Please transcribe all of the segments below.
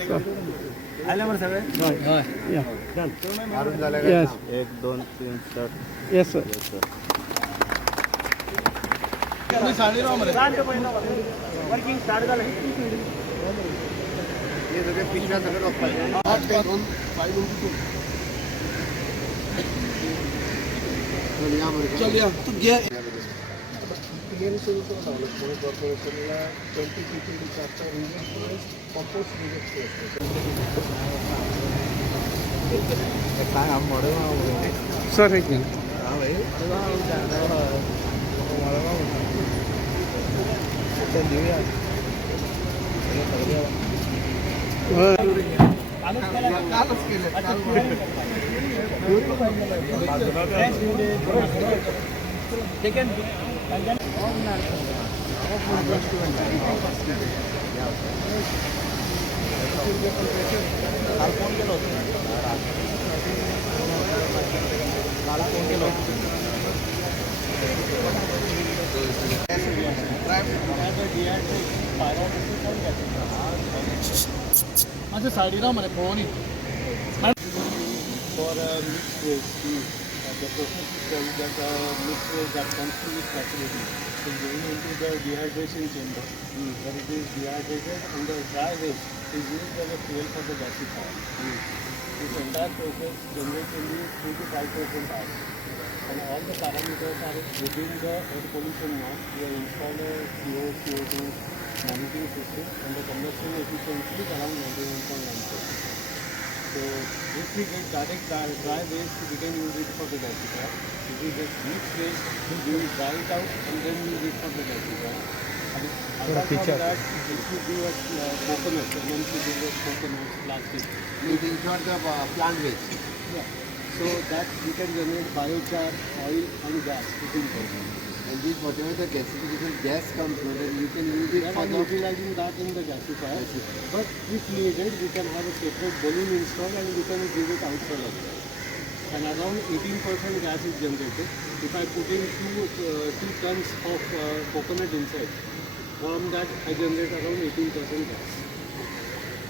आले मग सगळे या मारून झालं Yes. 1 2 3 4 yes sir working start झालं हे सगळे पिशव्या सगळं वापरायचे चल या तू घे सर एक मिनिट माझं साडीला मला phone for mixed waste. The process is done that mixed waste that comes to this facility is going into the dehydration chamber. When it is dehydrated and the dry waste is used as a fuel for the gasifier. This entire process generates only 3 to 5% oil. And all the parameters are within the air pollution norm. We have installed a CO, CO2 monitoring system and the combustion efficiency is around 91.9%. So if we get direct dry waste, we can use it for the gasifier. If we get mixed waste, we will dry it out and then use it for the gasifier. And apart from that, if you do a coconut, MNC business coconut, plastic, It is not the plant waste. yeah. So that we can generate biochar, oil and gas within person. And this whatever the gasification gas comes, then you can use it Then for I'm the utilizing that in the gasifier. But if needed, we can have a separate balloon installed and we can give it outside as well. And around 18% gas is generated. If I put in 2 tons of coconut inside, from that I generate around 18% gas.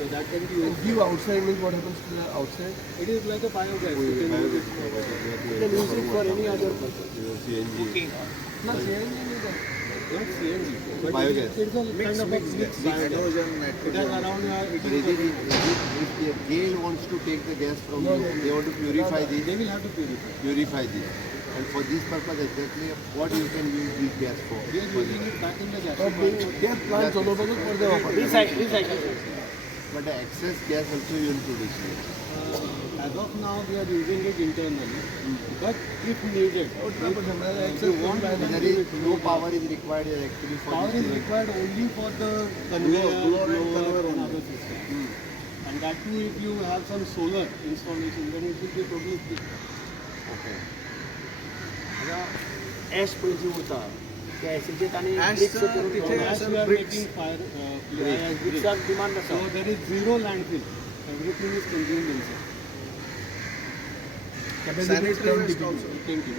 So that can be used. give outside means what happens to the outside? It is like a biogas. You can use it for, you can use it for any other purpose. CNG. Not CNG, but Biogas. it's a kind of a mixed biogas. It has around But if the GAIL wants to take the gas from you, they want to purify They this, will have to purify. And for this purpose exactly, what you can use this gas for? We are using it back in the gas. ते plant चालवताना पडदे वापरतात But the excess gas also you will produce. As of now, we are using it internally. But if needed, if you want, There is no power is required actually for power this. is required only for the conveyor, blower and blower conveyor and only. other system. And that too, if you have some solar installation, then it will be totally free. Okay. Ash जे होता त्या ॲसिडेट आणि As we are making fire, ब्रिक्सचा demand so there is zero landfill. Everything is consumed inside. sanitary waste also. 10 kg.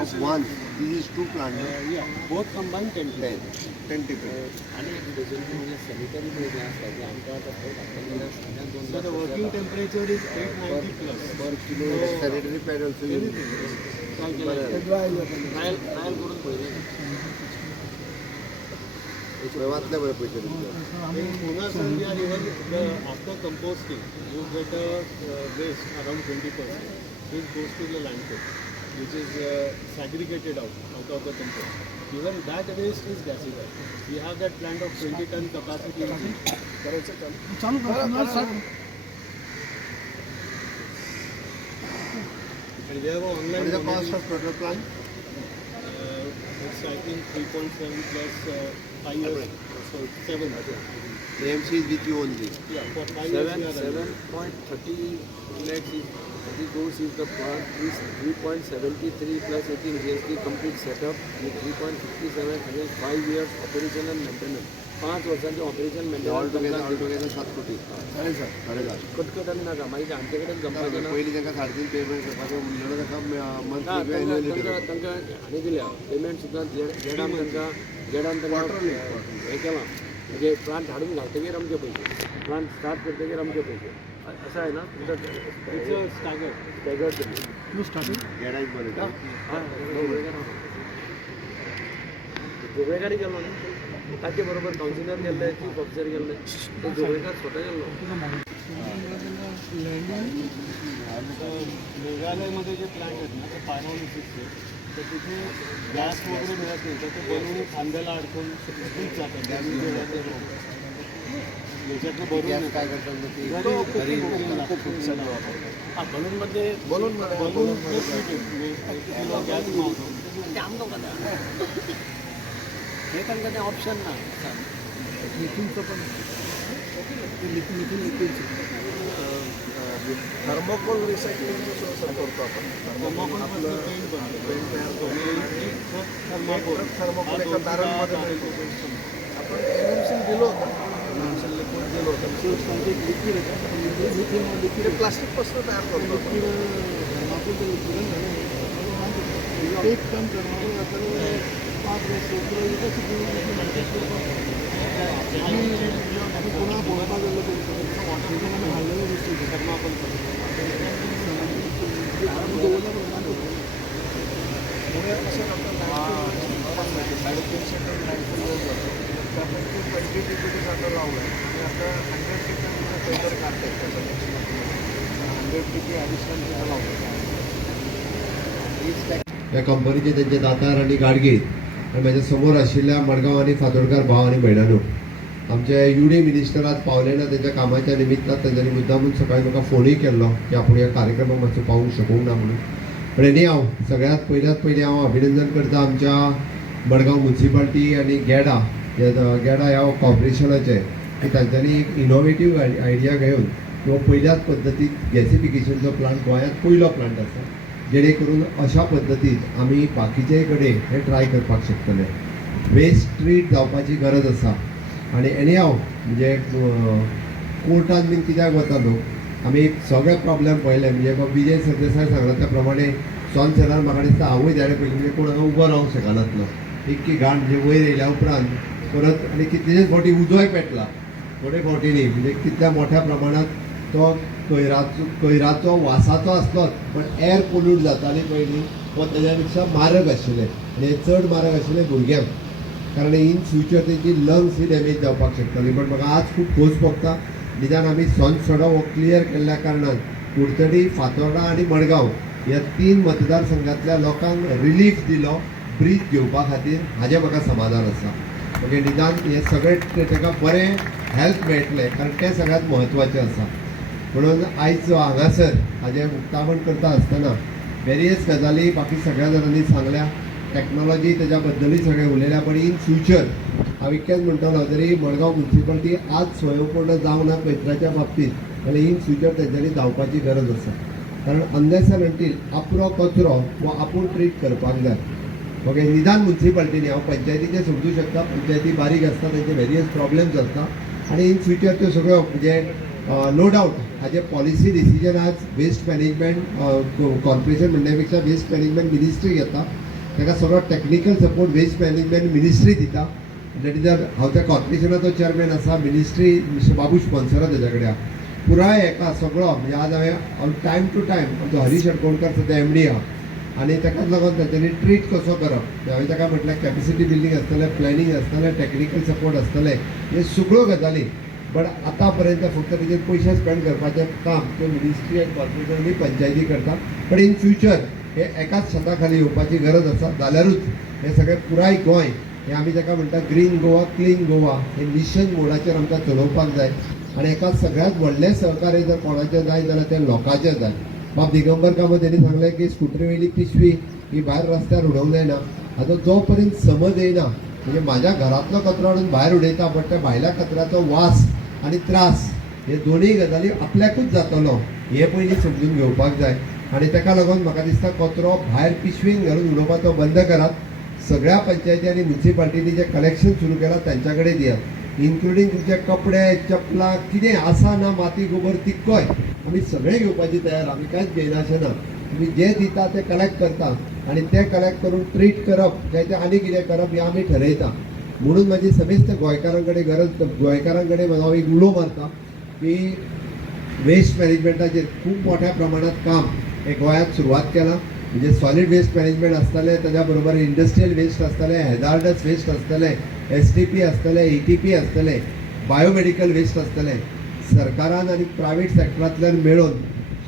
Of one, this is two plants. Yeah, both combined 10 kg. 10 people. आणि result म्हणजे sanitary वेगळा असला की आमच्या So the working temperature is 890 plus. Per kilo Sanitary pad also you will trial करून पहिले प्रवासल्या बरं पैसे In Pune, sir, we are even after composting, you get a waste around 20%, which goes to the landfill, which is segregated out of the compost. Even that waste is gasified. We have that plant of 20 ton capacity. And we have an What online is the cost monitoring. of total plant? It's I think 3.7 plus 5 years, so 7. AMC is with you only. Yeah, for 5 years we are running. 7.30 lakhs is 30 crores is the plant is 3.73 plus 18 GST complete setup with 3.57 again 5 years operation and maintenance. 5 वर्षांचे operation All together maintenance 7 कोटी. साडेसात. कटकट नका माहिती आमच्याकडे गंपाचे ना पहिली तांकां 3.5 पेमेंट करपाचो म्हणलं ताका मंथली किंवा एन्युअली करपाचो. तांकां आनी दिल्या पेमेंट सुद्दां जेडान तांकां हे केलां म्हणजे प्लांट हाडून घालतकीर आमचे पयशे, प्लांट स्टार्ट करतकीर आमचे पयशे, असं आहे ना तुमचं स्टॅगर्ड गॅरेज बनवतो. जोगळेकारांनी गेलो न्ही, ताचे बरोबर कावन्सिलर गेल्ले, चीफ ऑफिसर गेल्ले, ते जोगळेकार स्वता गेल्लो. मेघालयमध्ये जे प्लांट आहेत ना ते पायरोलिसिसचे, तर तिथे गॅस वगैरे मिळत नाही, तर ते बनवून खांद्याला अडकून खूप जातात याच्यातलं बनवून गॅस काय करतात मग ते घरी हां बलूनमध्ये बलून गॅस मागवतो हे पण कधी ऑप्शन ना लिथिंगचं पण थर्मोकोल रिसायकलिंगचं करतो आपण. थर्मोकोल पेंट तयार करतो. थर्मोकोल एका बॅरलमध्ये मिळतो. आपण NMC दिलं होतं, NMC लिक्विड दिलं होतं. लिक्विड प्लास्टिकपासून तयार करतो आपण. एक टन थर्मोकोल आपण 5 आणि पुन्हा बोलता गेलं तरी ऑक्सिजन आणि हललेल्या गोष्टी थर्मोकोल पुण्यात कसं करतात, 350 टन लँडफिल होऊन जातं. त्यापैकी 20 DPT आता लावलं आहे आणि आता 100 TPT टेंडर काढत आहेत त्याचं नेक्स्ट मंथमध्ये. 100 TPT ॲडिशनल तिथं लावलं. ह्या कंपनीचे त्यांचे दातार आणि गाडगे आणि माझ्या समोर आशिल्ल्या मडगांव आणि फातोडकार भाव आणि भयणानो, आमचे UD मिनिस्टर आज पावले ना, त्याच्या कामाच्या निमित्तान त्यांनी मुद्दामून सकाळी म्हाका फोनूय केल्लो की आपण ह्या कार्यक्रमाक मातसो पावूंक शकूंक ना म्हणून. पण एनी हांव सगळ्यात पयलीं हांव अभिनंदन करता आमच्या मडगांव म्युन्सिपाल्टी आणि गेडा ह्या कॉर्पोरेशनाचे की तांच्यांनी एक इनोवेटीव आयडिया घेवन किंवा पहिल्याच पद्दतीत गॅसिफिकेशनचो प्लांट गोंयांत पयलो प्लांट आसा, जेणे करून अशा पद्दतीत आमी बाकीचे कडेन हे ट्राय करपाक शकतले. वेस्ट ट्रीट जावपाची गरज आसा आणि एनी हांव म्हणजे कोर्टान बीन कित्याक वता लोक, आमी सगळे प्रॉब्लेम पळयले. म्हणजे विजय सरदेसाय सांगला त्या प्रमाणे सॉन्सेरार म्हाका दिसता हांवूय जाणें पयलीं म्हणजे कोण हांगा उबो रावंक शकनासलो. इतकी घाण म्हणजे वयर येयल्या उपरांत परत आनी कितलेशेच फावटी उजोय पेटला, थोडे फावटी न्ही, म्हणजे कितल्या मोठ्या प्रमाणात तो कोयराचो वासाचो आसलोच पण एअर पोल्यूट जाताली पयलीं व तेज्या पेक्षा मारक आशिल्ले आनी हे चड मारक आशिल्ले भुरग्यांक, कारण इन फ्युचर तेजी लंग्स ही डॅमेज जावपाक शकताली. पण म्हाका आज खूब खोस भोगता निदान आमी सडो हो क्लियर केल्ल्या कारणान कुडचडी, फातोर्डा आनी मडगांव ह्या 3 मतदारसंघातल्या लोकांक रिलीफ दिलो ब्रीथ घेवपा खातीर, हाजें म्हाका समाधान आसा. म्हणजे निदान हे सगळे ताका बरें हेल्थ मेळटलें, कारण तें सगळ्यांत म्हत्वाचें आसा. म्हणून आयज हांगासर हाजें उक्तावण करता आसतना वेरियस गजाली बाकी सगळ्या जाणांनी सांगल्या, टॅक्नॉलॉजी त्याच्या बद्दलूय सगळें उलयल्या. पण इन फ्युचर हांव इतकेंच म्हणटलो, जरी मडगांव म्युन्सिपाल्टी आज स्वयंपूर्ण जावंक ना कचऱ्याच्या बाबतींत, आनी इन फ्युचर तेंच्यांनी धांवपाची गरज आसा. कारण अनलेस अँड अंटील आपलो कचरो हो आपूण ट्रीट करपाक जाय. ओके, निदान म्युन्सिपाल्टीनी हांव पंचायतीचें समजूं शकता, पंचायती बारीक आसता, तेंचे वेरियस प्रॉब्लेम्स आसता आनी इन फ्युचर त्यो सगळ्यो म्हणजे नो डावट हाजे पॉलिसी डिसिजन आज वेस्ट मॅनेजमेंट कॉर्पोरेशन म्हणण्या पेक्षा वेस्ट मॅनेजमेंट मिनिस्ट्री घेता. ताका सगळो technical support waste management ministry दिता. दॅट इज हांव त्या कॉर्पोरेशनाचो चेअरमॅन आसा, मिनिस्ट्री मिस्टर बाबू स्पॉन्सर तेज्या कडेन पुराय हेका सगळो म्हणजे आज हांवें टायम टू टायम आमचो हरीश अडकोणकर सद्या MD आहा आनी ताकाच लागून तांच्यांनी ट्रीट कसो करप, हांवें ताका म्हटल्यार कॅपेसिटी बिल्डींग आसतलें, प्लॅनिंग आसतलें, टॅक्निकल सपोर्ट आसतलें, हे सगळ्यो गजाली. बट आतां पर्यंत फक्त तेजेर पयशे स्पेंड करपाचें काम ते मिनिस्ट्री आनी कॉर्पोरेशन आनी पंचायती करता. पण इन फ्युचर हे एकाच छता खाली येवपाची गरज आसा, जाल्यारूच हे सगळें पुराय गोंय हे आमी ताका म्हणटा ग्रीन गोवा, क्लीन गोवा हे मिशन मोडाचेर आमकां चलोवपाक जाय. आनी हेका सगळ्यांत व्हडलें सहकार्य जर कोणाचें जाय जाल्यार तें लोकांचें जाय. बाब दिगंबर कामत तेणी सांगलें की स्कुटरी वयली पिशवी ही भायर रस्त्यार उडोवंक जायना. आतां जो पर्यंत समज येयना म्हणजे म्हाज्या घरांतलो कचरो हाडून भायर उडयता, बट त्या भायल्या कचऱ्याचो वास आनी त्रास हे दोनूय गजाली आपल्याकूच जातलो हे पयलीं समजून घेवपाक जाय. आनी ताका लागून म्हाका दिसता कचरो भायर पिशवीन घालून उडोवपाचो बंद करात. सगळ्या पंचायती आनी म्युन्सिपाल्टीनी जे कलेक्शन सुरू केलां तांच्या कडेन दियात, इन्क्लुडींग तुमचे कपडे, चपलां, कितें आसा ना माती गोबर तिक्कोय आमी सगळें घेवपाची तयार, आमी कांयच घेयना अशें ना. तुमी जें दिता तें कलेक्ट करता आनी तें कलेक्ट करून ट्रीट करप काय तें आनी कितें करप हें आमी ठरयता. म्हणून माझी समेस्त गोंयकारांकडे म्हाजो एक उलो मारता की वेस्ट मॅनेजमेंटाचेर खूब मोठ्या प्रमाणात काम हे गोंयांत सुरवात केलां. म्हणजे सॉलिड वेस्ट मॅनेजमेंट आसतलें, ताज्या बरोबर इंडस्ट्रियल वेस्ट आसतलें, हॅजार्डस वेस्ट आसतलें, STP आसतलें, ETP आसतलें, बायोमेडिकल वेस्ट आसतलें. सरकारान आनी प्रायवेट सेक्टरांतल्यान मेळून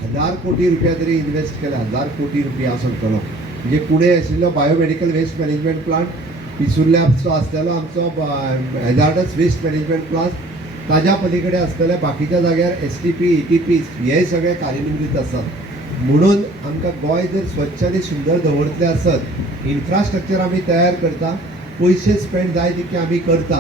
1000 कोटी रुपया तरी इन्वेस्ट केला. 1000 कोटी रुपया हांव सांगतलो. म्हणजे पुणे आशिल्लो बायोमेडिकल वेस्ट मॅनेजमेंट प्लांट, पिसुर्ल्याचो आसलेलो आमचो हॅजार्डस वेस्ट मॅनेजमेंट प्लांट, ताज्या पलीकडे आसतले बाकीच्या जाग्यार STP, ETP हे सगळे कार्यान्वित आसात. म्हणून आमकां गोंय जर स्वच्छ आनी सुंदर दवरतलें आसत, इन्फ्रास्ट्रक्चर आमी तयार करता, पयशे स्पेंड जाय तितके आमी करता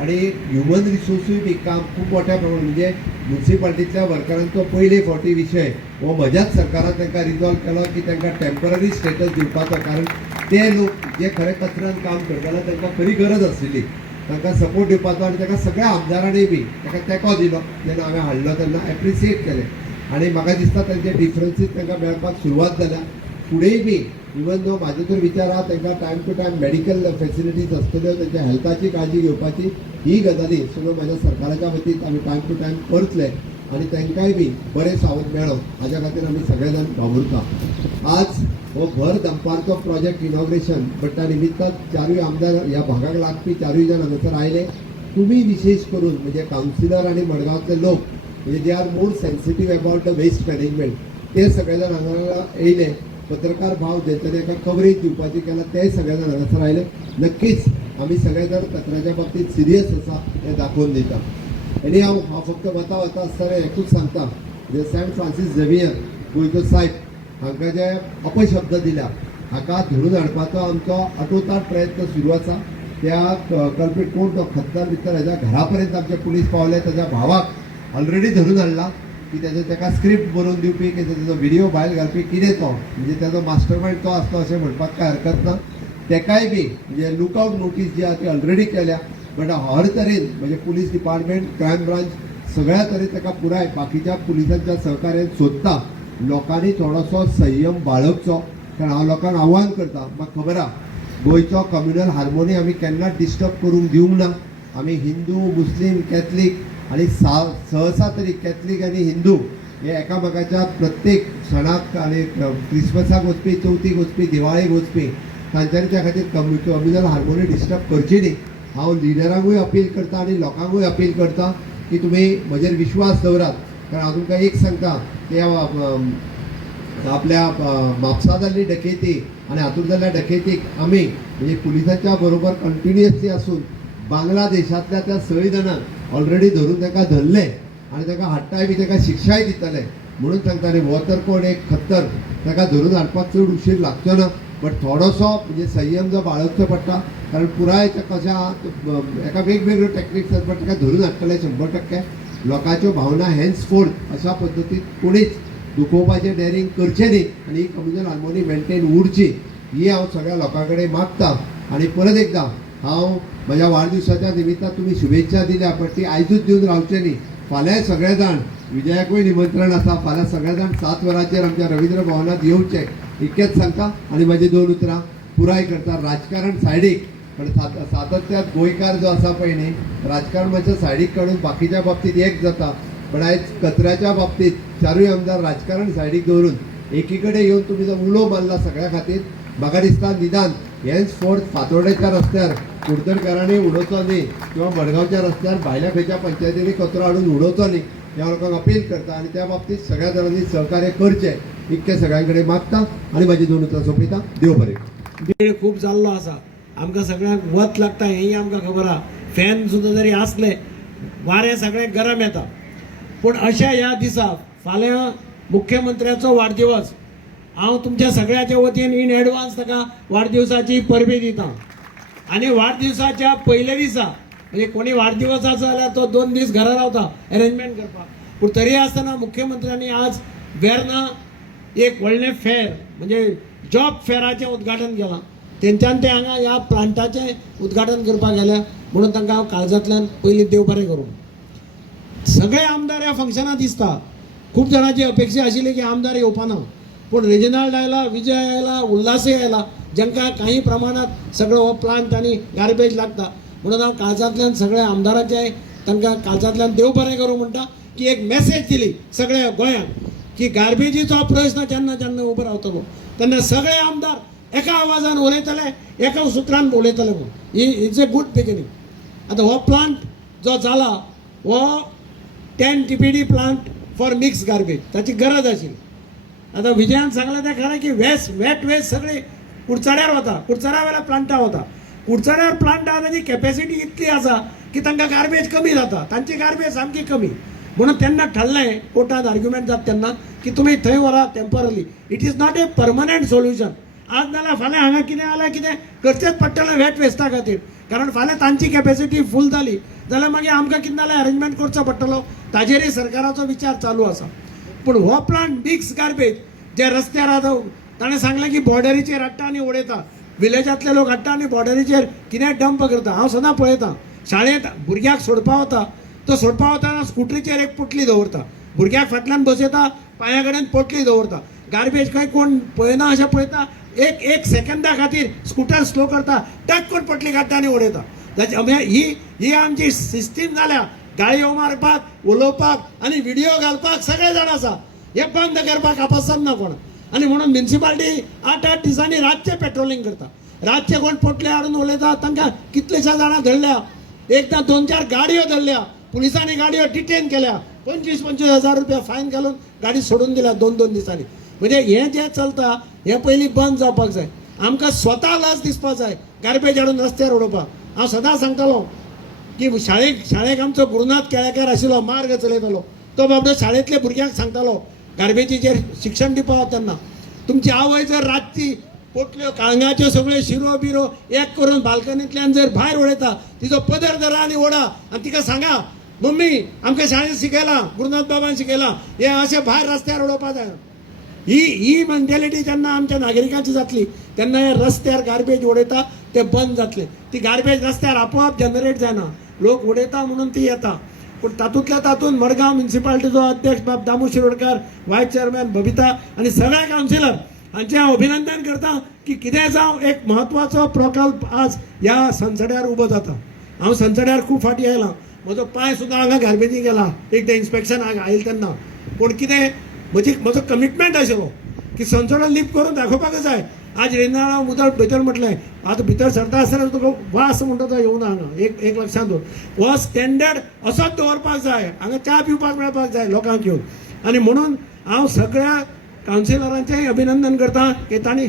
आनी ह्युमन रिसोर्सूय बी काम खूब मोठ्या प्रमाणात. म्हणजे म्युन्सिपाल्टींतल्या वर्करांचो पयले फावटी विशय हो म्हज्याच सरकारान तांकां रिजॉल्व केलो की तांकां टेम्पररी स्टेटस दिवपाचो. कारण ते लोक जे खरे कचऱ्यान काम करताले तांकां खरी गरज आशिल्ली, तांकां सपोर्ट दिवपाचो आनी ताका सगळ्या आमदारांनी बी ताका तेंको दिलो. जेन्ना हांवें हाडलो तेन्ना एप्रिसिएट केलें आनी म्हाका दिसता तांचे डिफरन्सीस तांकां मेळपाक सुरवात जाल्या. फुडेंय बी इवन दो म्हाजो तर विचार आहा तांकां time to time medical facilities आसतल्यो, तांच्या हेल्थाची काळजी घेवपाची, ही गजाली सगळ्यो म्हाज्या सरकाराच्या वतीन आमी टायम टू टायम करतले आनी तांकांय बी बरें सावध मेळो हाज्या खातीर आमी सगळे जाण वावुरता. आज हो भर दंपारचो प्रोजेक्ट इनॉग्रेशन बट निमित्तान चारूय आमदार ह्या भागाक लागपी चारूय जाण हांगासर आयले. तुमी विशेष करून म्हणजे कावन्सिलर आनी मडगांवतले लोक म्हणजे they are more sensitive about the waste management, ते सगळे जाण हांगा येयले. पत्रकार भाव जेंच्यानी एका कवरेज दिवपाची केला ते सगळे जाण हांगासर आयले. नक्कीच आमी सगळे जाण कचऱ्याच्या बाबतींत सिरियस आसा हें दाखोवन दिता. आनी हांव फक्त वता आसतना एकूच सांगता, जे सेंट फ्रांसीस झेवियर गोंयचो साहेब हांकां जे अपशब्द दिल्या हाका धरून हाडपाचो आमचो आटोताट प्रयत्न सुरू आसा. त्या कल्प्रीट कोण तो खतदार भितर हेज्या घरा पर्यंत आमचे पुलीस पावले. ताज्या भावाक ऑलरेडी धरून हाडला की ताका स्क्रिप्ट बरोवन दिवपी की ताजो व्हिडिओ भायर घालपी कितें तो म्हणजे ताजो मास्टर मायंड तो आसलो अशें म्हणपाक कांय हरकत ना. तेकाय बी म्हणजे लुकआउट नोटीस जी आहा ती ऑलरेडी केल्या. बट हर तरेन म्हणजे पुलीस डिपार्टमेंट, क्रायम ब्रांच सगळ्या तरेन ताका पुराय बाकीच्या पुलिसांच्या सहकार्यान सोदता. लोकांनी थोडोसो संयम बाळगचो. कारण हांव लोकांक आव्हान करता, म्हाका खबर आहा गोंयचो कम्युनल हार्मोनी आमी केन्नाच डिस्टर्ब करूंक दिवंक ना. आमी हिंदू, मुस्लीम, कॅथलीक आनी सहसा तरी कॅथलीक आनी हिंदू हे एकामेकाच्या प्रत्येक सणाक आनी क्रिसमसाक वचपी, चवथीक वचपी, दिवाळेक वचपी तांच्यांनी त्या खातीर कम्युनल हार्मोनी डिस्टर्ब करची न्ही. हांव लिडरांकूय अपील करता आनी लोकांकूय अपील करता की तुमी म्हजेर विश्वास दवरात. कारण हांव तुमकां एक सांगता की आपल्या म्हापसा जाल्ली डकेती आनी हातूंत जाल्ल्या डकेतीक आमी म्हणजे पुलिसांच्या बरोबर कंटिन्युअसली आसून बांगलादेशांतल्या त्या 6 जाणांक ऑलरेडी धरून ताका धरले आनी ताका हाडटाय बी ताका शिक्षाय दितले. म्हणून सांगता न्ही हो तर कोण एक खत्तर ताका धरून हाडपाक चड उशीर लागचो ना. बट थोडोसो म्हणजे संयम जो बाळगचो पडटा. कारण पुराय कशा एका वेगवेगळ्यो टॅक्निक्स आसात बट ताका धरून हाडटले 100%. लोकांच्यो भावना हेन्सफोर्थ अशा पद्दतीन कोणीच दुखोवपाचें डेरिंग करचें न्ही आनी ही कम्युनल हार्मोनी मेंटेन उरची ही हांव सगळ्या लोकां कडेन मागता. आनी परत एकदां हांव म्हज्या वाडदिवसाच्या निमित्तान तुमी शुभेच्छा दिल्या बट ती आयजूच दिवन रावचें न्ही. फाल्यां सगळे जाण विजयाकूय निमंत्रण आसा. फाल्यां सगळे जाण 7 वरांचेर आमच्या रवींद्र भवनात येवचे इतकेंच सांगता. आनी म्हजी 2 उतरां पुराय करता. राजकारण सायडीक पण सातत्यात गोंयकार जो आसा पळय न्ही राजकारणाच्या सायडीक काडून बाकीच्या बाबतींत एक जाता. पण आयज कचऱ्याच्या बाबतींत चारूय आमदार राजकारण सायडीक दवरून एकी कडेन येवन तुमी जो उलो मारला सगळ्या खातीर म्हाका दिसता निदान हेंच फोर्थ फातोर्डेच्या रस्त्यार कुडतरकारांनी उडोवचो न्ही किंवा मडगांवच्या रस्त्यार भायल्या खंयच्या पंचायतींनी कचरो हाडून उडोवचो न्ही ह्या लोकांक अपील करता. आनी त्या बाबतींत सगळ्या जाणांनी सहकार्य करचें इतकें सगळ्यां कडेन मागता आनी म्हाजी 2 उतरां सोंपयता. देव बरें. वेळ खूप जाल्लो आसा. आमकां सगळ्यांक वत लागता हेंय आमकां खबर आहा. फॅन सुद्दां जरी आसले वारें सगळें गरम येता. पूण अशा ह्या दिसा फाल्यां मुख्यमंत्र्याचो वाडदिवस. हांव तुमच्या सगळ्याच्या वतीन इन एडवान्स ताका वाडदिवसाची परबी दिता. आनी वाडदिवसाच्या पयल्या दिसा म्हणजे कोणी वाडदिवस आसा जाल्यार तो 2 दीस घरा रावता अरेंजमेंट करपाक. पूण तरी आसतना मुख्यमंत्र्यांनी आज वेर्ना एक व्हडलें फेर म्हणजे जॉब फेराचें उद्घाटन केलां. तेंच्यान ते हांगा ह्या प्लांटाचें उद्घाटन करपाक गेल्या म्हणून तांकां हांव काळजांतल्यान पयलीं देव बरें करूं. सगळे आमदार ह्या फंक्शनाक दिसता. खूब जाणांची अपेक्षा आशिल्ली की आमदार येवपाना पूण रेजिनाल्ड आयला, विजय आयला, उल्हासय आयला, जांकां काही प्रमाणात सगळो हो प्लांट आनी गार्बेज लागता. म्हणून हांव काळजांतल्यान सगळ्या आमदारांचे तांकां काळजांतल्यान देव बरें करूं म्हणटा की एक मेसेज दिली सगळ्या गोंयांक की गार्बेजीचो प्रश्न जेन्ना जेन्ना उबो रावतलो तेन्ना सगळे आमदार एका आवाजान उलयतले, एका सुत्रान उलयतले म्हणून इट्स अ गुड बिगिनींग. आतां हो प्लांट जो जाला हो 10 TPD plant for mix garbage ताची गरज आशिल्ली. आतां विजयान सांगलें तें खरें की वेट वेस्ट सगळी कुडचड्यार वता, कुडचड्या वेल्या प्लांटा वता. कुडचड्यार प्लांट आहा ताची कॅपॅसिटी इतली आसा की तांकां गार्बेज कमी जाता, तांची गार्बेज सामकी कमी. म्हणून तेन्ना ठरलें कोर्टांत आर्ग्युमेंट जाता तेन्ना की तुमी थंय व्हरा temporary. It is not a permanent solution. आज नाल्यार फाल्यां हांगा कितें जाल्यार कितें करचेंच पडटलें वेट वेस्टा खातीर. कारण फाल्यां तांची कॅपॅसिटी फूल जाली जाल्यार मागीर आमकां कितें जाल्यार अरेंजमेंट करचो पडटलो. ताजेरय सरकाराचो विचार चालू आसा. पूण हो प्लांट मिक्स गार्बेज जे रस्त्यार आतां ताणें सांगलें की बॉर्डरीचेर हाडटा आनी उडयता. विलेजांतले लोक हाडटा आनी बॉर्डरीचेर कितें डंप करता. हांव सदां पळयतां शाळेंत भुरग्याक सोडपा वता तो सोडपा वतना स्कुटरीचेर एक पोटली दवरता, भुरग्याक फाटल्यान बसयता, पांया कडेन पोटली दवरता. गार्बेज खंय कोण पळयना अशें पळयता, एक सेकंदा खातीर स्कुटर स्लो करता, टक करून पोटली काडटा आनी उडयता. ही आमची सिस्टीम जाल्या. गाळयो मारपाक, उलोवपाक आनी व्हिडिओ घालपाक सगळे जाण आसा. हे बंद करपाक आपसान ना कोण. आनी म्हणून म्युन्सिपाल्टी 8-8 दिसांनी रातचें पेट्रोलिंग करता. रातचे कोण पोटले हाडून उलयता तांकां कितलेशा जाणां धरल्या. एकदां 2-4 गाडयो धरल्या, पुलिसांनी गाडयो डिटेन केल्या, 25-25 हजार रुपया फायन घालून गाडी सोडून दिल्या 2-2 दिसांनी. म्हणजे हें जें चलता हें पयलीं बंद जावपाक जाय. आमकां स्वता लज दिसपाक जाय गार्बेज हाडून रस्त्यार उडोवपाक. हांव सदां सांगतालो की शाळेक आमचो गुरुनाथ केळेकार आशिल्लो, मार्ग चलयतालो. तो बाबडो शाळेंतल्या भुरग्यांक सांगतालो गार्बेजीचेर शिक्षण दिवपा तेन्ना तुमची आवय जर रातची पोटल्यो काळंगाच्यो सगळ्यो शिरो बिरो एक करून बाल्कनींतल्यान जर भायर उडयता तिजो पदर धरा आनी ओडा आनी तिका सांगा मम्मी आमकां शाळेंत शिकयलां, गुरुनाथ बाबान शिकयलां हे अशें भायर रस्त्यार उडोवपा जाय. ही मेंटेलिटी जेन्ना आमच्या नागरिकांची जातली तेन्ना हे रस्त्यार गार्बेज उडयता ते बंद जातले. ती गार्बेज रस्त्यार आपोआप जनरेट जायना, लोक उडयता म्हणून ती येता. पूण तातूंतल्या तातूंत मडगांव म्युन्सिपाल्टीचो अध्यक्ष बाब दामू शिरोडकार, वायस चेअरमॅन बबिता आनी सगळे कावन्सिलर हांचें हांव अभिनंदन करता की कितें जावं एक म्हत्वाचो प्रकल्प आज ह्या संसड्यार उबो जाता. हांव संसड्यार खूब फाटी आयलां, म्हजो पांय सुद्दां हांगा गार्बेजी गेला एकदां इन्स्पेक्शन आयले तेन्ना. पूण कितें म्हजो कमिटमेंट आशिल्लो की संसडो लिफ्ट करून दाखोवपाक जाय. आज रेनाळा उदक भितर म्हटलें आतां भितर सरता आसतना तुका वास म्हणटा तो येवना हांगा. एक लक्षांत दवर हो स्टँडर्ड असोच दवरपाक जाय. हांगा च्या पिवपाक मेळपाक जाय लोकांक येवन. आनी म्हणून हांव सगळ्या कावन्सिलरांचेंय अभिनंदन करता की तांणी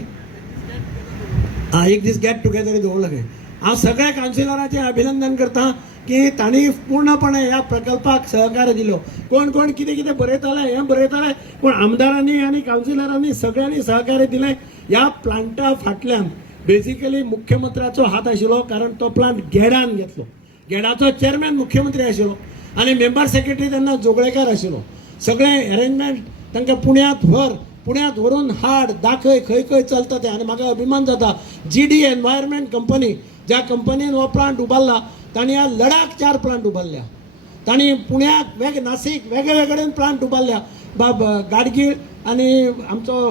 एक दीस गेट टुगेदर दवरलो खंय. हांव सगळ्या कावन्सिलरांचें अभिनंदन करता की तांणी पूर्णपणे ह्या प्रकल्पाक सहकार्य दिलो. कोण कोण कितें कितें बरयताले हें बरयताले पूण आमदारांनी आनी कावन्सिलरांनी सगळ्यांनी सहकार्य दिलें. ह्या प्लांटा फाटल्यान बेसिकली मुख्यमंत्र्याचो हात आशिल्लो, कारण तो प्लांट गेडान घेतलो. गेडाचो चेअरमॅन मुख्यमंत्री आशिल्लो आनी मेंबर सेक्रेटरी तेन्ना जोगळेकार आशिल्लो. सगळे अरेंजमेंट तांकां पुण्यात व्हरून हाड दाखय खंय खंय चलता तें. आनी म्हाका अभिमान जाता GD एनवायरमेंट कंपनी ज्या कंपनीन हो प्लांट उबारला तांणी आज लडाख 4 प्लांट उबारल्या. तांणी पुण्याक नाशिक वेगळे वेगळे प्लांट उबारल्या. बाब गाडगीळ आनी आमचो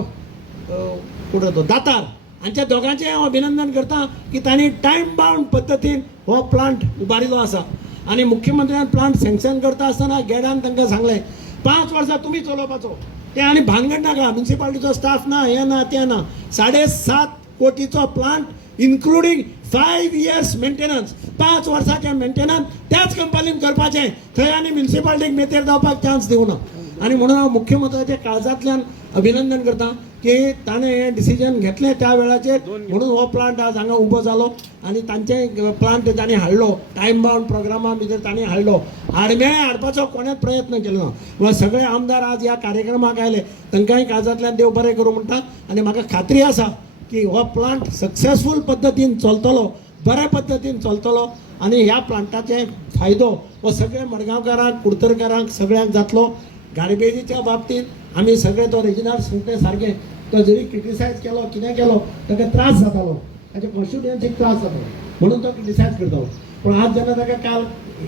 कुठं तो दातार हांच्या दोगांचें हांव अभिनंदन करता की तांणी टायम बाउंड पद्दतीन हो प्लांट उबारिल्लो आसा. आनी मुख्यमंत्र्यान प्लांट सँक्शन करता आसतना गेडान तांकां सांगलें 5 वर्सां तुमी चलोवपाचो. तें आनी भानगड नाका, म्युन्सिपाल्टीचो स्टाफ ना, हें ना तें ना. 7.5 कोटीचो प्लांट इन्क्लुडींग 5 years मेंटेनन्स, 5 वर्सांचें मेंटेनन्स त्याच कंपनीन करपाचें. थंय आनी म्युन्सिपाल्टीक मेतेर जावपाक चान्स दिवना. आनी म्हणून हांव मुख्यमंत्र्याच्या काळजांतल्यान अभिनंदन करता की ताणें हें डिसिजन घेतलें त्या वेळाचेर. म्हणून हो प्लांट आज हांगा उबो जालो आनी तांचे प्लांट तांणी हाडलो. टायम बाउंड प्रोग्रामा भितर तांणी हाडलो. हाडपाचो कोणेच प्रयत्न केलो ना. म्हळ्यार सगळे आमदार आज ह्या कार्यक्रमाक आयले, तांकांय काळजांतल्यान देव बरें करूं म्हणटा. आनी म्हाका खात्री आसा की हो प्लांट सक्सेसफूल पद्दतीन चलतलो, बऱ्या पद्दतीन चलतलो. आनी ह्या प्लांटाचे फायदो हो सगळे मडगांवकारांक, कुडतरकारांक सगळ्यांक जातलो. गार्बेजीच्या बाबतींत आमी सगळे तो रेजिनाल्ड सांगता सारकें, तो जरी क्रिटिसायज केलो कितें केलो ताका त्रास जातालो, ताच्या कॉन्स्टिट्युएन्सीक त्रास जातालो म्हणून तो क्रिटिसायज करतालो. पूण आज जेन्ना ताका काल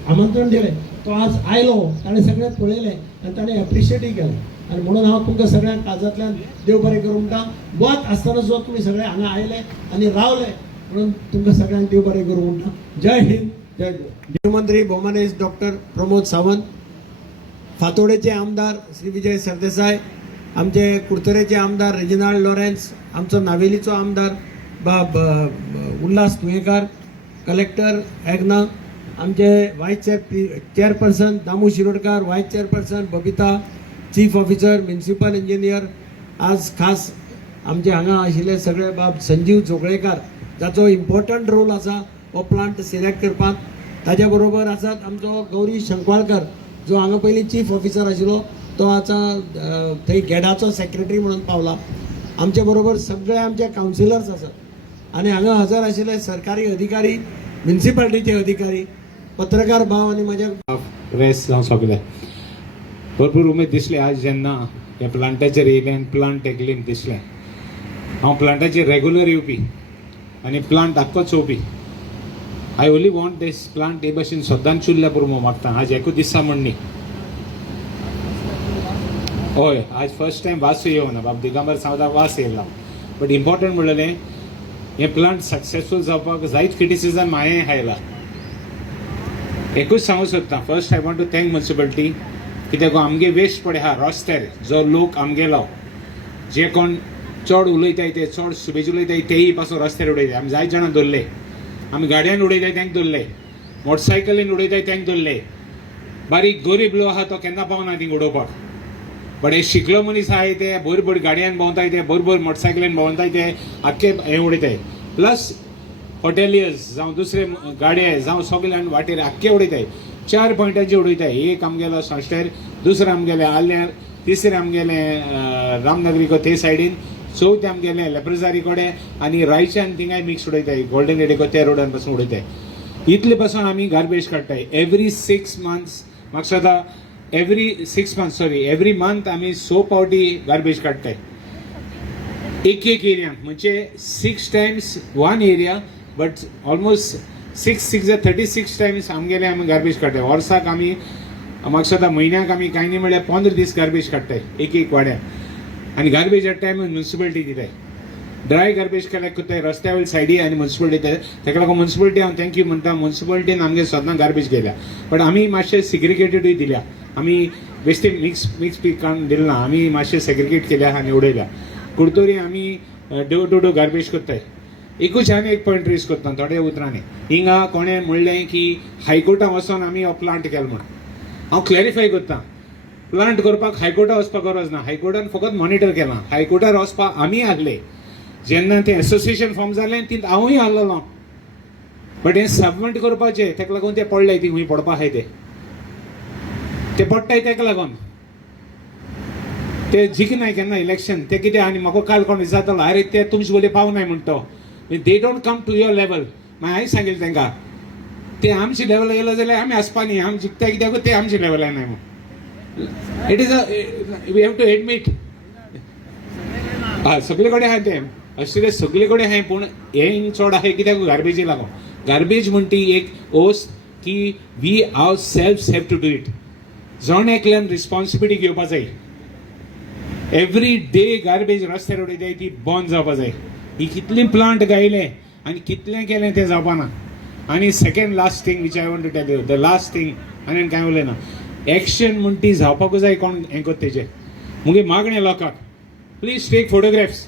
आमंत्रण दिलें तो आज आयलो, ताणें सगळें पळयलें आनी ताणें एप्रिशिएटय केलें. आनी म्हणून हांव तुमकां सगळ्यांक काळजांतल्यान देव बरें करूं म्हणटा. वत आसतना सुद्दां तुमी सगळे हांगा आयले आनी रावले म्हणून तुमकां सगळ्यांक देव बरें करूं म्हणटा. जय हिंद. गृहमंत्री भौमानेश डॉक्टर प्रमोद सावंत, फातोडेचे आमदार श्री विजय सरदेसाय, आमचे कुडतरेचे आमदार रेजिनाल्ड लॉरेन्स, आमचो नावेलीचो आमदार उल्हास तुयेकार, कलेक्टर एग्ना, आमचे वायस चेअरपर्सन दामू शिरोडकार, वायस chairperson Babita, chief officer municipal engineer, आज खास आमचे हांगा आशिल्ले सगळे बाब संजीव जोगळेकार, जाचो इम्पॉर्टंट रोल आसा हो प्लांट सिलेक्ट करपाक. ताज्या बरोबर आसात आमचो गौरी शंकवाळकर, जो हांगा पयलीं चीफ ऑफिसर आशिल्लो, तो आतां थंय गेडाचो सेक्रेटरी म्हणून पावला. आमचे बरोबर सगळे आमचे कावन्सिलर्स आसात आनी हांगा हजर आशिल्ले सरकारी अधिकारी, म्युनिसिपालिटीचे अधिकारी, पत्रकार भाव आनी म्हज्या प्रेस जावं सगळे भरपूर उमेद दिसली आज जेन्ना हे प्लांटाचेर येयले आनी प्लांट एकलीन दिसलें. हांव प्लांटाचेर रेगुलर येवपी आनी प्लांट आख्खो चोवपी. I only want this plant हे भाशेन सदांच चुरल्या पुरो मागता. आज एकूच दिसा म्हण न्ही. हय, आज फर्स्ट टायम वास येवना बाब दिगंबर सावदा वास येयला. बट इम्पॉर्टंट म्हणलें हे प्लांट सक्सेसफूल जावपाक जायत क्रिटिसिजम हांवें हायला. एकूच सांगूंक सोदता, first I want to thank municipality, कित्याक आमगे वेस्ट पडे आहा रस्त्यार, जो लोक आमगेलो जे कोण चड उलयताय ते चड सुबेज उलयताय तेय पासून रस्त्यार उडयताय. आमी जायत जाणां धरले. आमी गाडयान उडयताय तेंक धरले, मोटरसायकलीन उडयताय तेंक धरले. बारीक गरीब लोक आहा तो केन्ना पावना थिंग उडोवपाक. बट हे शिकलो मनीस आहाय ते बरी बरी गाडयान भोंवताय ते, बरी बरी मोटरसायकलीन भोंवताय ते, आख्खे हे उडयताय. प्लस हॉटेलियर्स जावं दुसरे गाडये जावं सगळ्यान वाटेर आख्खे उडयताय. 4 पॉयंटांचेर उडयताय. एक आमगेलो सांश्टेर, दुसरें आमगेलें आल्यार, तिसरें आमगेलें रामनगरी ते सायडीन, चवथें आमगेलें लेप्रजारी कडेन आनी रायच्यान थिंगाय मिक्स उडयताय. गोल्डन एडेको त्या रोडान पासून उडयताय. इतले पासून आमी गार्बेज काडटाय. एवरी 6 months म्हाका सदां एवरी मंथ आमी 6 फावटी गार्बेज काडटाय. एक एरियाक म्हणजे 6 times 1 area, but almost 6 36 times आमगेले आमी गार्बेज काडटाय. वर्साक आमी म्हाका सदां म्हयन्याक आमी कांय न्ही म्हळ्यार 15 दीस गार्बेज काडटाय एक वाड्याक. आनी गार्बेज एट टायम म्युनिसिपालिटी दिताय. ड्राय गार्बेज कलेक्ट करताय रस्त्या वयल्या सायडी आनी म्युनिसिपालिटी दिताय. ताका लागून म्युनिसिपालिटी हांव थँक्यू म्हणटा. म्युनिसिपालिटीन आमगे सदां गार्बेज गेल्या, बट आमी मातशें सिग्रिगेटेडूय दिल्या. आमी बेश्टे मिक्स पीक दिलना, आमी मातशें सेग्रिगेट केल्या आनी उडयल्या. कुडतोरी आमी डोर टू डोर गार्बेज करताय. एकूच आनी एक पॉयंट रेज करता थोड्या उतरांनी. हिंगा कोणें म्हणलें की हायकोर्टान वचोन आमी हो प्लांट केलो म्हण. हांव क्लॅरिफाय करता, प्लांट करपाक हायकोर्टान वचपाक गरज ना. हायकोर्टान फकत मॉनिटर केलां. हायकोर्टार वचपाक आमी आहले जेन्ना तें एसोसिएशन फॉर्म जालें ती हांवूय आहलोलो. बट हें सबमीट करपाचें, ताका लागून ते पडले ती खंय पडपा आहाय ते पडटाय. ताका लागून ते जिखनाय केन्ना इलेक्शन. ते कितें आनी म्हाका काल कोण विचारतालो, अरे ते तुमचे बोले पावनाय म्हणटो. They don't come to your level. मागीर हांवें सांगिल्लें तांकां, ते आमचे लेवल येयलो जाल्यार आमी आसपा न्ही. आमी जिखताय कित्याक ते आमचे लेवल येनाय म्हूण. It is we have to admit. हय, सगळे कडेन आहा तें अशें सगळे कडेन आहाय. पूण हें चड आहाय कित्याक गार्बेजी लागून. गार्बेज म्हणटी एक ओस की we our self have to do it. जण एकल्यान रिस्पॉन्सिबिलिटी घेवपा जाय. एवरी डे गार्बेज रस्त्यार उडयताय ती बंद जावपा जाय. ही कितली प्लांट गायले आनी कितलें केलें तें जावपाना. आनी second last thing which I want to tell you, the last thing आनी कांय उलयना, एक्शन म्हण ती जावपाकूच जाय. कोण हें करता तेजें मुगे मागणें लोकांक, please take photographs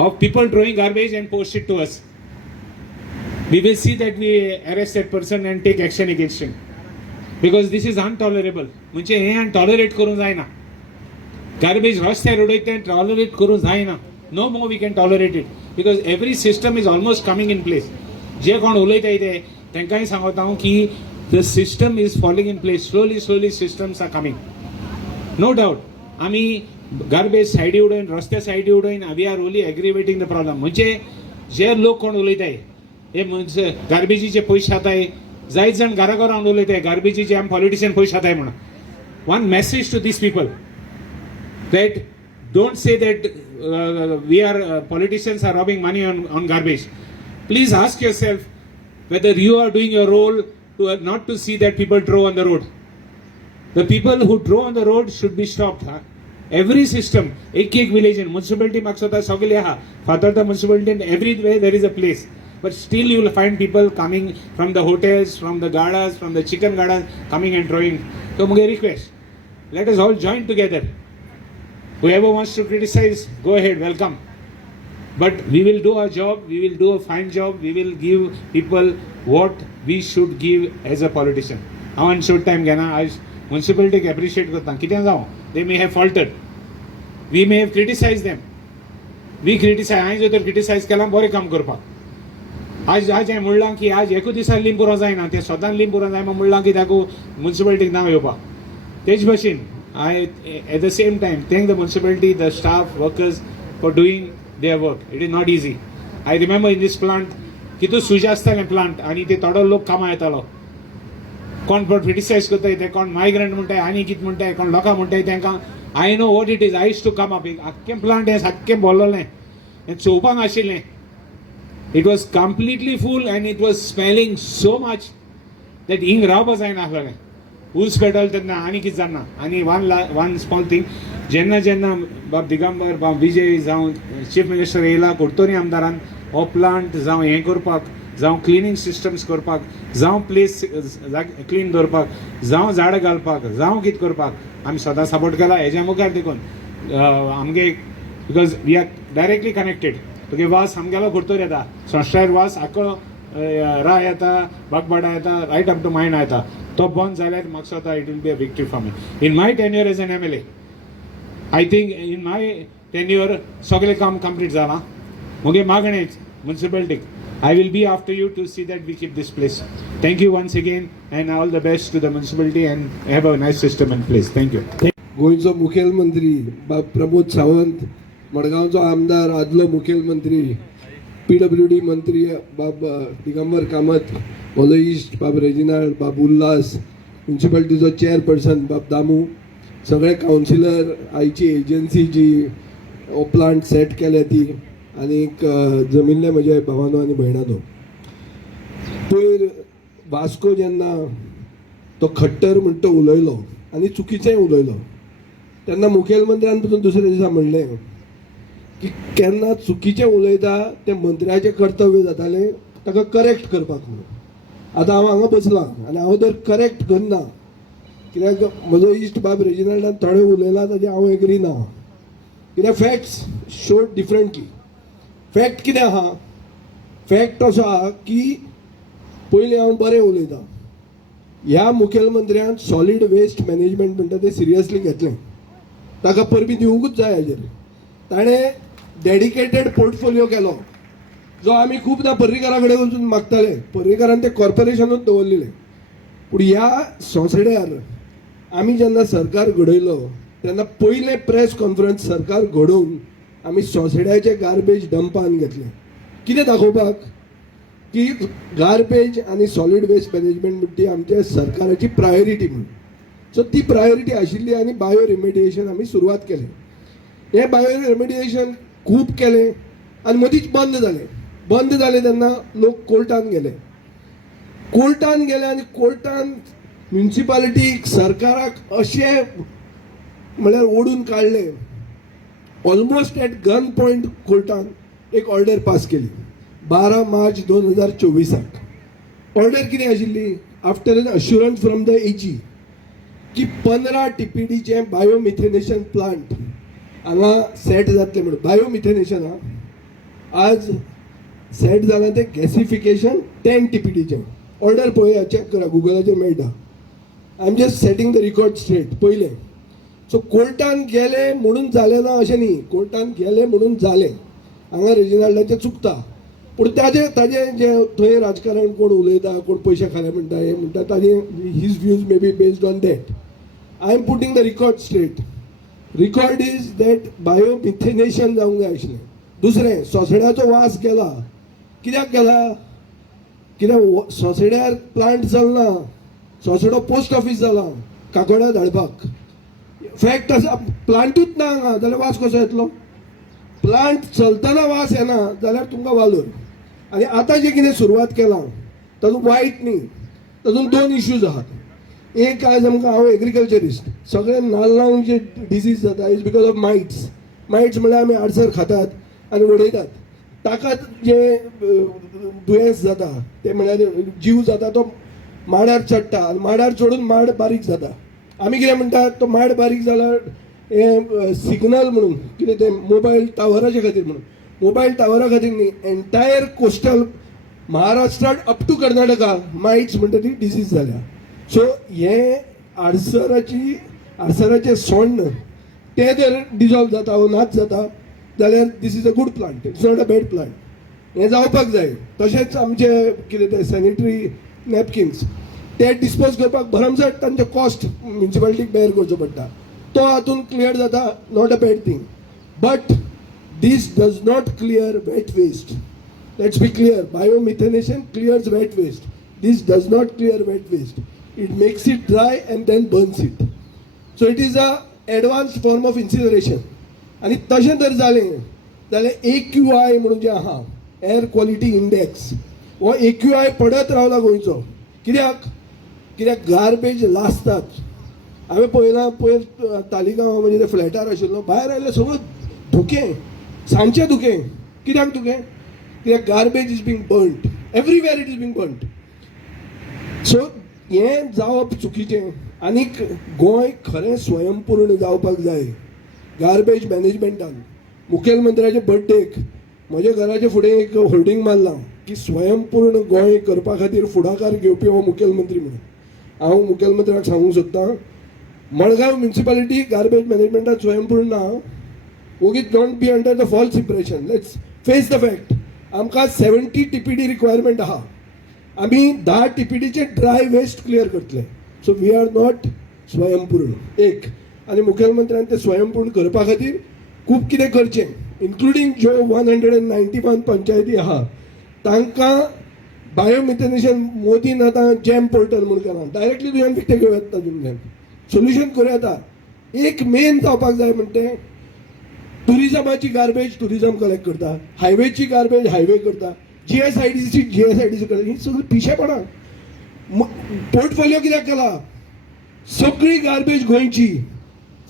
of people throwing garbage and post it to us. We will see that we arrest that person and take action against him, because this is intolerable. म्हणजे हे टॉलरेट करूं जायना. गार्बेज रस्त्यार उडयता tolerate करूं जायना. No more we can tolerate it, because every system is almost coming in place. जे कोण उलयताय ते तांकांय सांगता हांव की the system is falling in place. Slowly systems are coming. No doubt आमी गार्बेज सायडी उडोवन रस्त्या सायडी उडोवन we are only aggravating the problem. म्हणजे जे लोक कोण उलयताय हे गार्बेजीचे पयशे खाताय. जायत जाण घरान उलयताय गार्बेजीचे आमी पॉलिटिशियन पयशे खाताय म्हणून. One message to this people that don't say that we are politicians are robbing money on garbage. Please ask yourself whether you are doing your role to not to see that people throw on the road. The people who throw on the road should be stopped. Every system, एक village in municipality maksota sagli ha. Father the municipality, everywhere there is a place. but still you will find people coming from the hotels, from the gadas, from the chicken gadas, coming and throwing. So my request, let us all join together. Whoever wants to criticize, go ahead, welcome. But we will do our job, we will do a fine job, we will give people what we should give as a politician. I want short time घेना आज municipality appreciate करता कितें जावं, they may have faltered, we may have criticized them, we criticize, हांवें जर criticize केलां बरें काम करपाक. आज हें म्हणलां की आज एकूच दिसा लिंब पुरो जायना, तें सदांच लिंब पुरो जाय म्हणलां की ताका मुन्सिपालिटीक नांव येवपाक. तेच भशेन I at the same time thank the municipality, the staff, workers for doing their work. It is not easy. I remember in this plant, कितू सुजा आसतालें प्लांट आनी ते थोडो लोक कामां येतालो. कोण क्रिटिसायज करताय ते कोण मायग्रंट म्हणटाय आनी कितें म्हणटाय कोण लोकां म्हणटाय तांकां I know what it is. I use to come up आख्खें प्लांट हें सारकें भरलोलें हें चोवपाक नाशिल्लें. It was completely full and it was smelling so much that हिंग रावपा जायनासलें. उल्स पेटल तेन्ना आनी कितें जाणा. आनी वन स्मॉल थिंग, जेन्ना जेन्ना बाब दिगंबर बाब विजय जावं चीफ मिनिस्टर येयला कोडतोरी आमदारान हो प्लांट जावं हें करपाक, जावं क्लिनींग सिस्टम्स करपाक, जावं प्लेस क्लीन दवरपाक, जावं झाडां घालपाक, जावं कितें करपाक आमी सदां सपोर्ट केला. हेज्या मुखार देखून आमगे because we are directly connected. तुगे वास आमगेलो कोडतोर येता, संस्टायर वास आख्खो रा येता, बागबाडा येता, रायट अप टू मायंड येता. तो बंद जाल्यार म्हाका स्वता it will be a victory for me. In my tenure as an MLA, I think in my tenure सगळें काम कंप्लीट जालां. मुगे मागणें मुन्सिपालिटीक, I will be after you to see that we keep this place. Thank you once again and all the best to the municipality and have a nice system in place. Thank you. गोंयचो मुखेलमंत्री बाब प्रमोद सावंत, मडगांवचो आमदार आदलो मुखेलमंत्री, PWD मंत्री बाब दिगंबर कामत, मोलो इश्ट बाब रेजिनाल्ड, बाब उल्हास, म्युन्सिपालिटीचो चेअरपर्सन बाब दामू, सगळे कावन्सिलर, आयची एजन्सी जी हो प्लांट सेट केल्या ती, आनीक जमिल्ले म्हजे भावानो आनी भयणानो. पयर वास्को जेन्ना तो खट्टर म्हणटा तो उलयलो आनी चुकीचेंय उलयलो तेन्ना मुखेलमंत्र्यान पसून दुसऱ्या दिसा म्हणलें की केन्ना चुकीचें उलयता तें मंत्र्याचें कर्तव्य जातालें ताका करेक्ट करपाक म्हणून. आतां हांव हांगा बसलां आनी हांव जर करेक्ट करना, कित्याक म्हजो इश्ट बाब रेजिनाल्डान थोडें उलयलां ताजें हांव एग्री ना, कित्याक फॅक्ट्स शो डिफरंटली. फॅक्ट कितें आहा, फॅक्ट असो आहा की पयलीं हांव बरें उलयतां, ह्या मुखेलमंत्र्यान सॉलीड वेस्ट मॅनेजमेंट म्हणटा तें सिरियसली घेतलें, ताका परबी दिवंकूच जाय. हाजेर ताणें डेडिकेटेड पोर्टफोलियो केलो जो आमी खुबदां पर्रीकारा कडेन वचून मागताले. पर्रीकारान तें कॉर्पोरेशनूच दवरलेलें. पूण ह्या सोंसड्यार आमी जेन्ना सरकार घडयलो तेन्ना पयलें प्रेस कॉन्फरन्स सरकार घडोवन आमी सोंसड्याचे गार्बेज डंपान घेतले. कितें दाखोवपाक की गार्बेज आनी सॉलीड वेस्ट मॅनेजमेंट म्हणटा ती आमच्या सरकाराची प्रायोरिटी म्हणून. सो ती प्रायोरिटी आशिल्ली आनी बायो रिमेडिएशन आमी सुरवात केलें. हें बायो रिमेडिएशन खूब केलें आनी मदींच बंद जालें. बंद जालें तेन्ना लोक कोर्टान गेले आनी कोर्टान म्युन्सिपालिटीक सरकाराक अशें म्हळ्यार ओडून काडलें. ऑलमोस्ट एट गन पॉयंट कोर्टान एक ऑर्डर पास केली 12 मार्च 2024. ऑर्डर कितें आशिल्ली, after an assurance from the AG की 15 TPDचे बायोमिथेनेशन प्लांट हांगा सेट जातले म्हणून. बायोमिथेनेशन आज सेट जालां तें गॅसिफिकेशन 10 TPDचे. ऑर्डर पळया, चॅक करा, गुगलाचेर मेळटा. I am just setting the record straight. पयलें सो कोर्टान गेले म्हणून जालें ना अशें न्ही, कोर्टान गेले म्हणून जालें. हांगा रेजिनाल्डाचें चुकता, पूण ताजें जें थंय राजकारण कोण उलयता, कोण पयशे खाले म्हणटा, हें म्हणटा, ताजें his views may be based on that. I am putting the record straight. Record is that biomethanation जावंक जाय आशिल्लें. दुसरें, सोंसड्याचो वास गेला. कित्याक गेला, कित्याक सोंसड्यार प्लांट चलना, सोंसडो पोस्ट ऑफीस जाला काकोडा धाडपाक. फॅक्ट आसा, प्लांटूच ना हांगा जाल्यार वास कसो येतलो. प्लांट चलतना वास येना जाल्यार तुमकां वालोर. आनी आतां जें कितें सुरवात केलां तातूंत वायट न्ही, तातूंत 2 इश्यूज आहात. एक आज आमकां, हांव एग्रीकल्चरिस्ट, सगळे नाल्लांक जे डिजीज जाता is because of mites. Mites म्हळ्यार आमी आडसर खातात आनी उडयतात. ताका जे दुयेंस जाता ते म्हळ्यार जीव जाता तो माडार चडटा आनी माडार चडून माड बारीक जाता. आमी कितें म्हणटात तो माड बारीक जाल्यार हे सिग्नल म्हणून कितें ते मोबायल टावराच्या खातीर म्हणून मोबायल टावरा खातीर न्ही एंटायर कोस्टल महाराष्ट्रात अप टू कर्नाटका मायट्स म्हणटा ती डिसीज जाल्या. सो हे आडसराचे सोंड ते जर डिजॉल्व जाता वा नाच जाता जाल्यार this is a good plant, it's not a bad plant. हें जावपाक जाय. तशेंच आमचे कितें ते सॅनिटरी नॅपकिन्स ते डिस्पोज करपाक भरमसाट तांचे कॉस्ट म्युन्सिपालिटीक बेर करचो पडटा. तो हातून क्लियर जाता, not a bad thing. But this does not clear wet waste. Let's be clear, biomethanation clears wet waste. This does not clear wet waste. It makes it dry and then burns it. So it is a advanced form of incineration. आणि तशें जर जालें जाल्यार AQI म्हणून जे आहा air quality index हो AQI पडत रावला गोंयचो. कित्याक गार्बेज लासतात. हांवें पळयलां पयर तालिगांव म्हणजे ते फ्लॅटार आशिल्लो भायर आयलें सगळो धुकें, सांजचें धुकें. कित्याक धुकें? कित्याक garbage is being burned everywhere, it is being burned. So हें जावप चुकीचें. आनीक गोंय खरें स्वयंपूर्ण जावपाक जाय गार्बेज मॅनेजमेंटान. मुखेलमंत्र्याचे बर्थडेक म्हज्या घराचे फुडें एक होर्डिंग मारलां की स्वयंपूर्ण गोंय करपा खातीर फुडाकार घेवपी हो मुखेलमंत्री म्हणून. हांव मुखेलमंत्र्याक सांगूंक सोदतां मडगांव म्युन्सिपालिटी गार्बेज मॅनेजमेंटान स्वयंपूर्ण ना. ओगीच don't be under the false impression. Let's face the fact. आमकां 70 TPD रिक्वायरमेंट आहा. आमी 10 TPDचे ड्राय वेस्ट क्लियर करतले. सो वी आर नॉट स्वयंपूर्ण. एक आनी मुखेलमंत्र्यान ते स्वयंपूर्ण करपा खातीर खूब कितें करचें, इन्क्लुडींग ज्यो 191 पंचायती आहा तांकां बायोमिथेनेशन मोदीन आतां जॅम पोर्टल म्हणून केलां. डायरेक्टली तुवें विकतें घेवं येता तुमच्यान. सोल्युशन करूं येता. एक मेन जावपाक जाय म्हणटे टुरिजमाची गार्बेज टुरिजम कलेक्ट करता, हायवेची गार्बेज हायवे करता, GSIDC करता. ही सगळी पिशेपणां. पोर्टफोलिओ कित्याक केला? सगळी गार्बेज गोंयची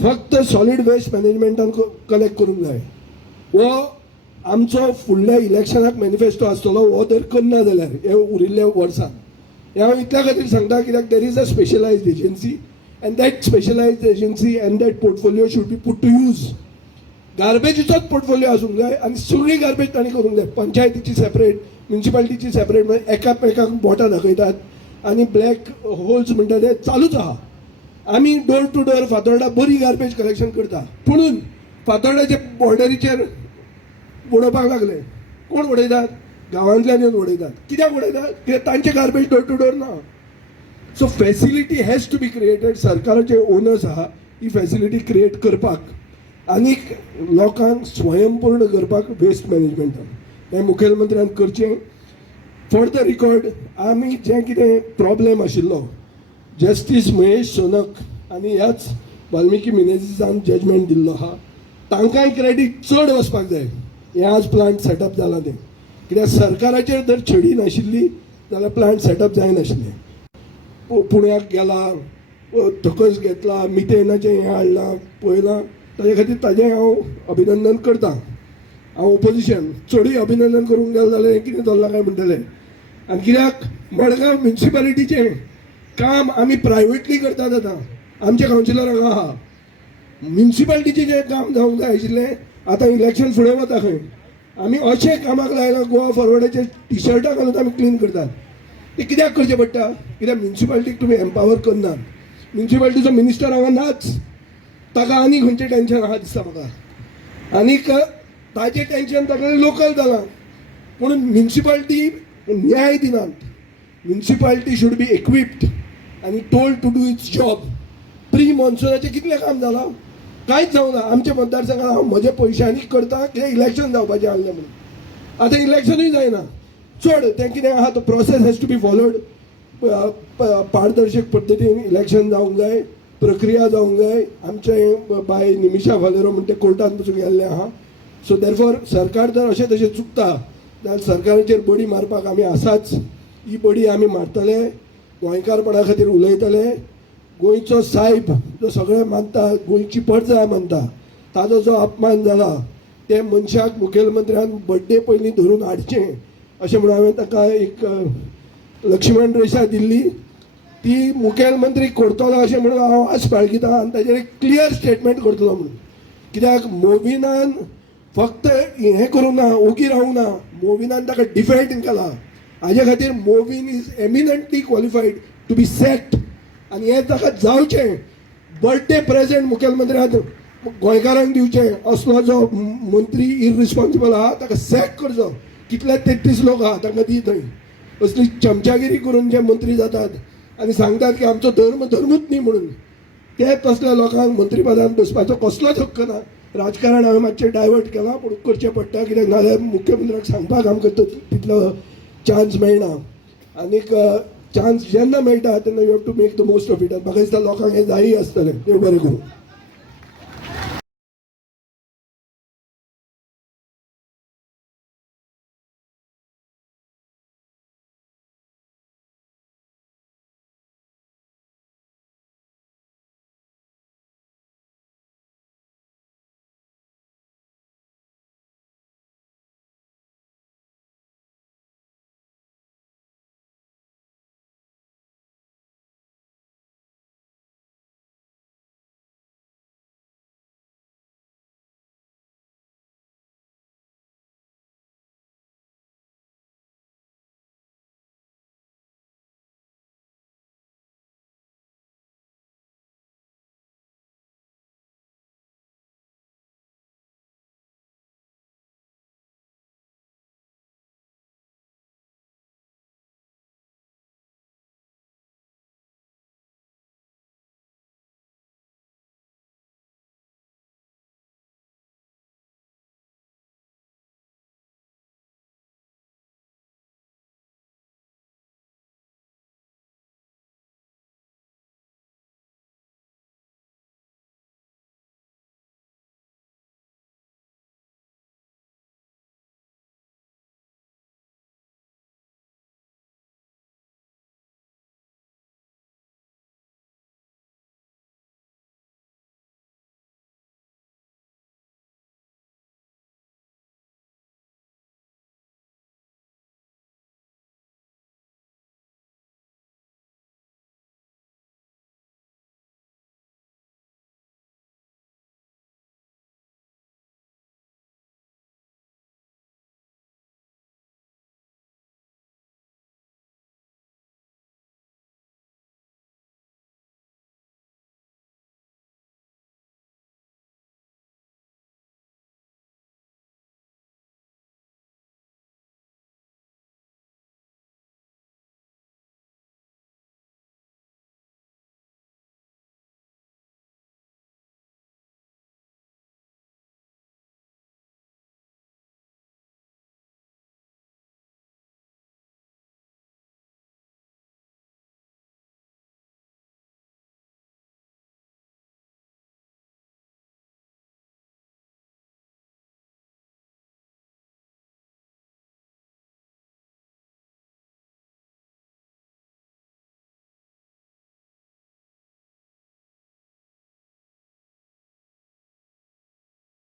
फक्त सॉलिड वेस्ट मॅनेजमेंटान कलेक्ट करूंक जाय. हो आमचो फुडल्या इलेक्शनाक मॅनिफेस्टो आसतलो. हो जर करना जाल्यार हे उरिल्ल्या वर्सान हें हांव इतल्या खातीर सांगता कित्याक there is a specialised agency and that specialised agency and that portfolio should be put to use. गार्बेजीचोच पोर्टफोलिओ आसूंक जाय आनी सगळी गार्बेज तांणी करूंक जाय. पंचायतीची सेपरेट, म्युन्सिपालिटीची सेपरेट. म्हणजे एकाक बोटां दाखयतात आनी ब्लॅक होल्स म्हणटा ते चालूच आहा. आमी डोर टू डोर फातोर्डा बरी गार्बेज कलेक्शन करता. पुणून फातोर्डाचे बॉर्डरीचेर उडोवपाक लागले. कोण उडयतात? गांवांतल्यान येवन उडयतात. कित्याक उडयतात? कित्याक तांचे गार्बेज डोर टू डोर ना. So facility has to be created. सरकाराचे ओनर्स आहा ही फेसिलिटी क्रिएट करपाक आनीक लोकांक स्वयंपूर्ण करपाक वेस्ट मॅनेजमेंटान. हें मुखेलमंत्र्यान करचें. फॉर द रिकॉर्ड आमी जें कितें प्रॉब्लेम आशिल्लो जस्टीस महेश सोनक आनी ह्याच वाल्मिकी मिनेझिसान जजमेंट दिल्लो आहा तांकांय क्रेडीट चड वचपाक जाय. हें आज प्लांट सेटअप जालां तें. कित्याक सरकाराचेर जर छडी नाशिल्ली जाल्यार प्लांट सेटअप जायनाशिल्लें. पुण्याक गेला, थकस घेतला, मिथेनाचें हें हाडलां, पळयलां. ताजे खातीर ताजें हांव अभिनंदन करतां. हांव ओपोजिशन चडूय अभिनंदन करूंक गेलो जाल्यार कितें चल्लां काय म्हणटलें. आनी कित्याक मडगांव म्युन्सिपालिटीचें काम आमी प्रायवेटली करतात. आतां आमच्या कावन्सिलराक आहा म्युन्सिपालिटीचें जें काम जावंक जाय आशिल्लें आतां इलेक्शन फुडें वता खंय आमी अशें कामाक लायला. गोवा फॉरवर्डाचे टी-शर्टां घालून आमी क्लीन करतात. ते कित्याक करचें पडटा? कित्याक म्युन्सिपालिटीक तुमी एम्पावर करनात. म्युन्सिपालिटीचो मिनिस्टर हांगा नाच. ताका आनी खंयचें टेन्शन आहा दिसता म्हाका. आनीक ताजें टेन्शन ताका लोकल जालां. म्हणून म्युन्सिपालिटी न्याय दिनात. म्युन्सिपालिटी शूड बी इक्विप्ड आनी told to do its job. Pre मॉन्सुनाचें कितलें काम जालां? कांयच जावना. आमच्या मतदारसंघात हांव म्हजे पयशांनी करता कित्याक इलेक्शन जावपाचें आहलें म्हणून. आतां इलेक्शनूय जायना. चड तें कितें आहा तो process has to be followed. पारदर्शक पद्दतीन इलेक्शन जावंक जाय, प्रक्रिया जावंक जाय. आमचें बाय निमिशा वालेरो म्हणटा कोर्टांत पसून गेल्लें आहा. सो देरफॉर सरकार जर अशें तशें चुकता जाल्यार सरकाराचेर बडी मारपाक आमी आसाच. ही बडी आमी मारतले, गोंयकारपणा खातीर उलयतले. गोंयचो साहेब जो सगळें मानता, गोंयची परजा मानता, ताजो जो अपमान जाला ते मनशाक मुखेलमंत्र्यान बर्थडे पयलीं धरून हाडचें अशें म्हणून हांवें ताका एक लक्ष्मण रेशा दिल्ली. ती मुखेलमंत्री करतलो अशें म्हणून हांव आस बाळगितां आनी ताचेर एक क्लियर स्टेटमेंट करतलो म्हणून. कित्याक मोविनान फक्त हें करूंक ना, ओगी रावूंक ना, मोविनान ताका डिफेंड केला. हाजे खातीर मोविन इज एमिनंटली क्वॉलिफायड टू बी सॅक्ड आनी हें ताका जावचें. बर्थडे प्रेझेंट मुखेलमंत्र्यान गोंयकारांक दिवचें. असलो जो मंत्री इररिस्पॉन्सिबल आहा ताका सॅक करचो. कितले 33 लोक आहा तांकां दी थंय. असली चमचागिरी करून जे मंत्री जातात आनी सांगतात की आमचो धर्म धर्मूच न्ही म्हणून, ते तसल्या लोकांक मंत्रीपदान बसपाचो कसलोच हक्क ना. राजकारण हांवें मातशें डायवर्ट केलां पूण करचें पडटा, कित्याक नाजाल्यार मुख्यमंत्र्याक सांगपाक आमकां तितलो चान्स मेळना. आनीक चान्स जेन्ना मेळटा तेन्ना you have to make the most of it. म्हाका दिसता लोकांक हें जायी आसतलें. देव बरें करूं.